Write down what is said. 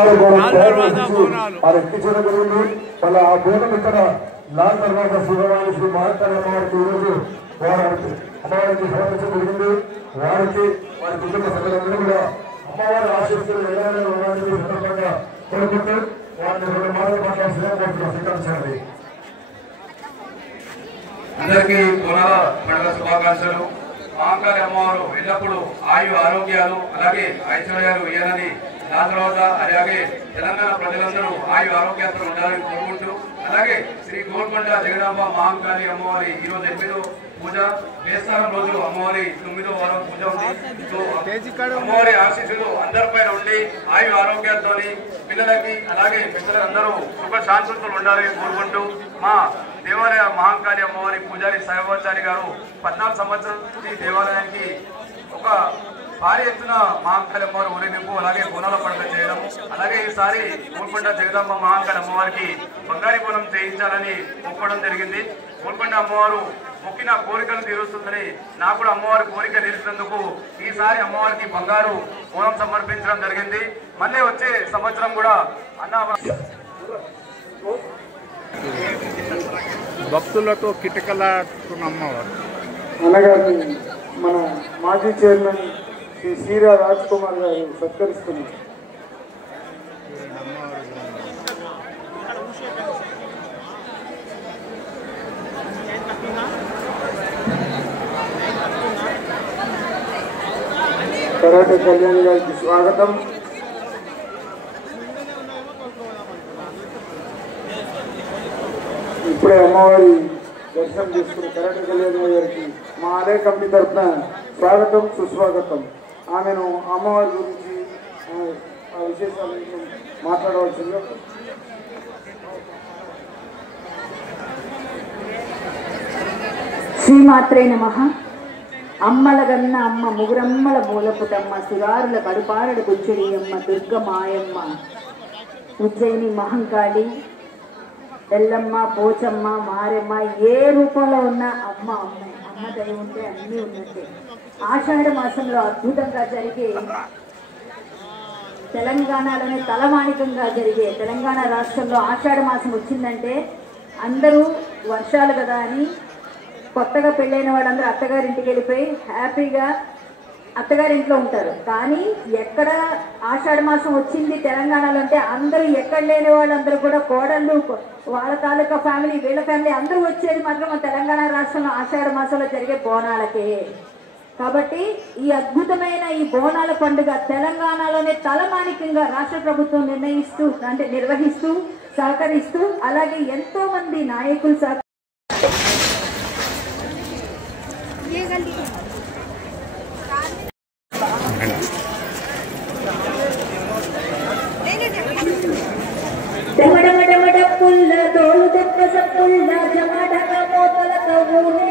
అమ్మవారు వారు ఎక్కించడం జరిగింది. వాళ్ళ ఆ బోనం ఇక్కడ లాల్ తర్వాత శివవాణి శ్రీ మహాకాళి అమ్మవారికి ఈరోజు వారు అమ్మవారికి సమర్పించడం జరిగింది. వారికి వారి కుటుంబ సభ్యులందరూ కూడా అమ్మవారి ఆశీస్సులు ఎలాగైనా ఉండాలని సందర్భంగా కోరుకుంటూ వారిని 2 మాటల పట్ల స్వీకరించండి. అందరికీ బోనాల పండుగ శుభాకాంక్షలు. మహాకాళి అమ్మవారు ఎల్లప్పుడూ ఆయు ఆరోగ్యాలు అలాగే ఐశ్వర్యాలు ఇవ్వాలని ఆ తర్వాత అలాగే తెలంగాణ ప్రజలందరూ ఆయు ఆరోగ్యాలతో ఉండాలని కోరుకుంటూ అలాగే శ్రీ గోల్కొండ జగదాంబ మహాకాళి అమ్మవారి ఈరోజు 8వ పూజ, వేస్తారం రోజు అమ్మవారి 9వ వారం పూజ ఉంది. అమ్మవారి ఆశీస్సులు అందరిపైన ఉండి ఆయు ఆరోగ్యాలతో పిల్లలకి అలాగే పెద్దలందరూ సుఖ శాంతులతో ఉండాలని కోరుకుంటూ మా దేవాలయ మహాకాళి అమ్మవారి పూజారి సాయిబాబాచారి గారు 14 సంవత్సరాల నుంచి దేవాలయానికి ఒక భారీ ఎత్తున మహాకాళి అమ్మవారి ఊరేగింపు అలాగే బోనాల పండుగ చేయడం, అలాగే ఈసారి గోల్కొండ జగదాంబ మహాకాళి అమ్మవారికి బంగారీ బోనం చేయించాలని మొక్కడం జరిగింది. గోల్కొండ అమ్మవారు మొక్కిన కోరికలు తీరుస్తుందని నాకు కూడా అమ్మవారి కోరిక తీర్చినందుకు ఈసారి అమ్మవారికి బంగారు బోనం సమర్పించడం జరిగింది. మళ్ళీ వచ్చే సంవత్సరం కూడా భక్తులతో కిటకలాడుతున్న అమ్మవారు అనగా మన మాజీ చైర్మన్ శ్రీ శ్రీరా రాజ్ కుమార్ గారు సత్కరిస్తున్నారు. కరాటే కళ్యాణి గారికి స్వాగతం. ఇప్పుడే అమ్మవారి దర్శనం చేసుకుని కరాటే కళ్యాణి గారికి మా ఆలయ కమిటీ తరఫున స్వాగతం సుస్వాగతం. ఆమెను అమ్మవారి గురించి ఆ విశేషాల మాట్లాడవలసిందిగా. శ్రీమాత్రే నమః. అమ్మల గన్న అమ్మ ముగురమ్మల మూలపుటమ్మ సురారుల కడుపారడు గుజ్జడి అమ్మ దుర్గ మాయమ్మ ఉజ్జయిని మహంకాళి ఎల్లమ్మ పోచమ్మ మారెమ్మ ఏ రూపంలో ఉన్న అమ్మ అమ్మాయి అమ్మ దయ ఉంటే అన్నీ ఉన్నట్టే. ఆషాఢ మాసంలో అద్భుతంగా జరిగే తెలంగాణలోనే తలమానికంగా జరిగే తెలంగాణ రాష్ట్రంలో ఆషాఢ మాసం వచ్చిందంటే అందరూ వర్షాలు కదా అని కొత్తగా పెళ్ళైన వాళ్ళందరూ అత్తగారింటికి వెళ్ళిపోయి హ్యాపీగా అత్తగారింట్లో ఉంటారు. కానీ ఎక్కడ ఆషాఢ మాసం వచ్చింది తెలంగాణలో అంటే అందరూ ఎక్కడ లేని వాళ్ళందరూ కూడా కోడళ్ళు వాళ్ళ తాలూకా ఫ్యామిలీ వీళ్ళ ఫ్యామిలీ అందరూ వచ్చేది మాత్రం మన తెలంగాణ రాష్ట్రంలో ఆషాఢ మాసంలో జరిగే బోనాలకే. కాబట్టి ఈ అద్భుతమైన ఈ బోనాల పండుగ తెలంగాణలోనే తలమానికంగా రాష్ట్ర ప్రభుత్వం నిర్వహిస్తూ సహకరిస్తూ అలాగే ఎంతో మంది నాయకులు పుల్ల తోలు దెబ్బ సప్పుల్ల జమడక మోతల కవునే